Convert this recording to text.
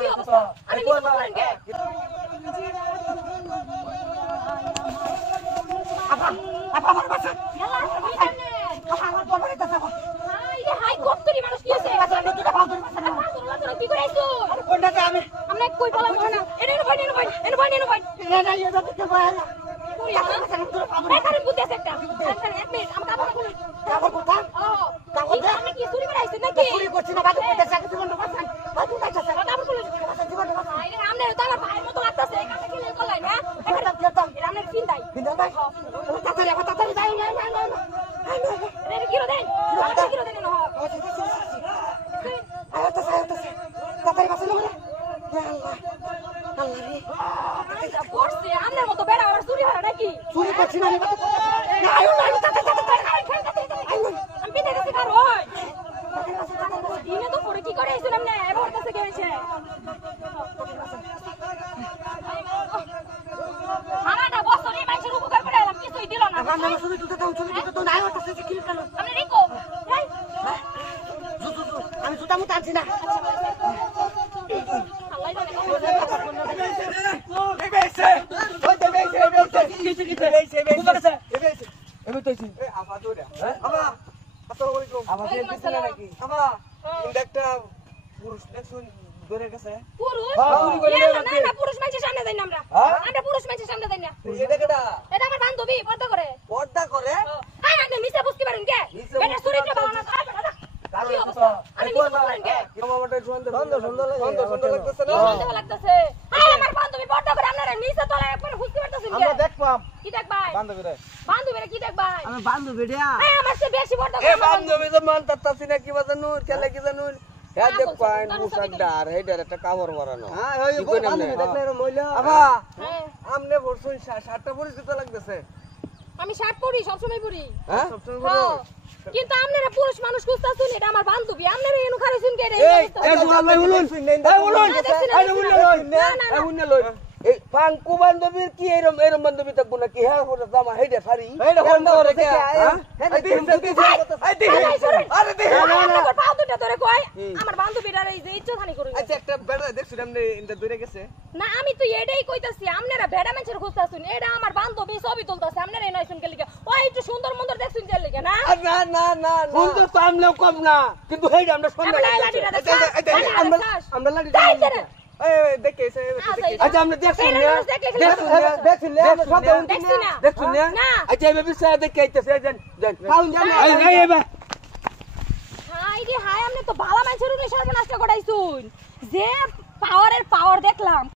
কি অবস্থা আমি নিতে পারেন কে আপা আমার বাসা ইয়ালা কি জানে আমার বলরে দাও হাই রে হাই কতরি মানুষ কি আছে বাসা দুটো পাউডার বাসা না তোরা কি কইরাইছো কোনটা আমি আমরা কই বলা না এনে ভাই না এটা দিতে পারে না কই এখানে বুদ্ধি আছে একটা এক মিনিট আমি কাপড় খুলি কাপড় কোথা ও কাপড় দে আমি কি চুরি করাইছ নাকি চুরি করছি না বাকি করতে চাই জীবন বাঁচান বাকি বাঁচাছে কাপড় খুলি বাঁচান জীবন বাঁচান আরে আমনে তো আমার ভাইয়ের মতো লাগতাছে এখানে কি লে করলাই না এটা দিতাম এর আমনে চিন্তাই বিন্দন ভাই তাড়াতাড়ি যাই না রে কি রে দেন কি রে দেন না তাড়াতাড়ি বাঁচান না ইয়া আল্লাহ আল্লাহ রে পড়ছে আমনের মতো বেড়া আর চুরি হয় নাকি চুরি করছি না না আয়ো না আমি বিতে গেছি কার হয় দিনে তো পরে কি করে আইছেন আমনে এবার কাছে কে হইছে সারাটা বছরই মানুষের উপকার করে এলাম কিছুই দিল না আমার নাম শুধু তুই তো চুরি তো না হচ্ছে সে কি কেন আপনি রিকো এই আমি জুতা মুতা আনছি না আল্লাহ জানে পুরুষ না পুরুষ মানুষের সামনে যাই না আমরা পুরুষ মানুষের সামনে যাই না এটা আমার বান্ধবী পর্দা করে হ্যাঁ আপনি মিছে বুঝতে পারেন কে এটা চরিত্র ভালো না কি অবস্থা আমি মিছে বুঝতে পারেন কে সুন্দর লাগতেছে হ্যাঁ আমার বান্ধবী পর্দা করে আপনারা নিচে তলে একবার বুঝতে পারতেছেন কে কি দেখবাই বান্ধবীরা কি দেখবাই হ্যাঁ আমার চেয়ে বেশি পর্দা করে আমি শার্ট পরি সবসময় পরি হ্যাঁ কিন্তু আপনারা পুরুষ মানুষ খুঁজতাছেন এটা আমার বান্ধবী আপনারা এনু খারেছেন কে রে পাঙ্কু বান্ধবীর কি এরম বান্ধবী থাকবো নাকি হ্যাঁ জামা হেডে শাড়ি আমার বান্ধবীরা এই যে ইচ্ছাধানি করুন একটা বেড়া দেখছি দূরে গেছে না আমি তো এটাই কইতাছি আপনারা ভেড়া মানুষের খুঁজতাছেন এটা আমার বান্ধবী ছবি তুলতাছে আপনারা এই নয়ছেন কে লিগে ওই একটু সুন্দর মন্দর দেখছেন কে লিগে না না সুন্দর তো আমলেও কম না কিন্তু হেডে আমরা সন্ধ্যা আমরা লাড়ি দেখে আচ্ছা আমরা দেখছি না আচ্ছা আমি বিষয় দেখে আইতেছে হাই রে হাই আপনি তো ভালো মানুষের সর্বনাশ করাইছুন যে পাওয়ারের পাওয়ার দেখলাম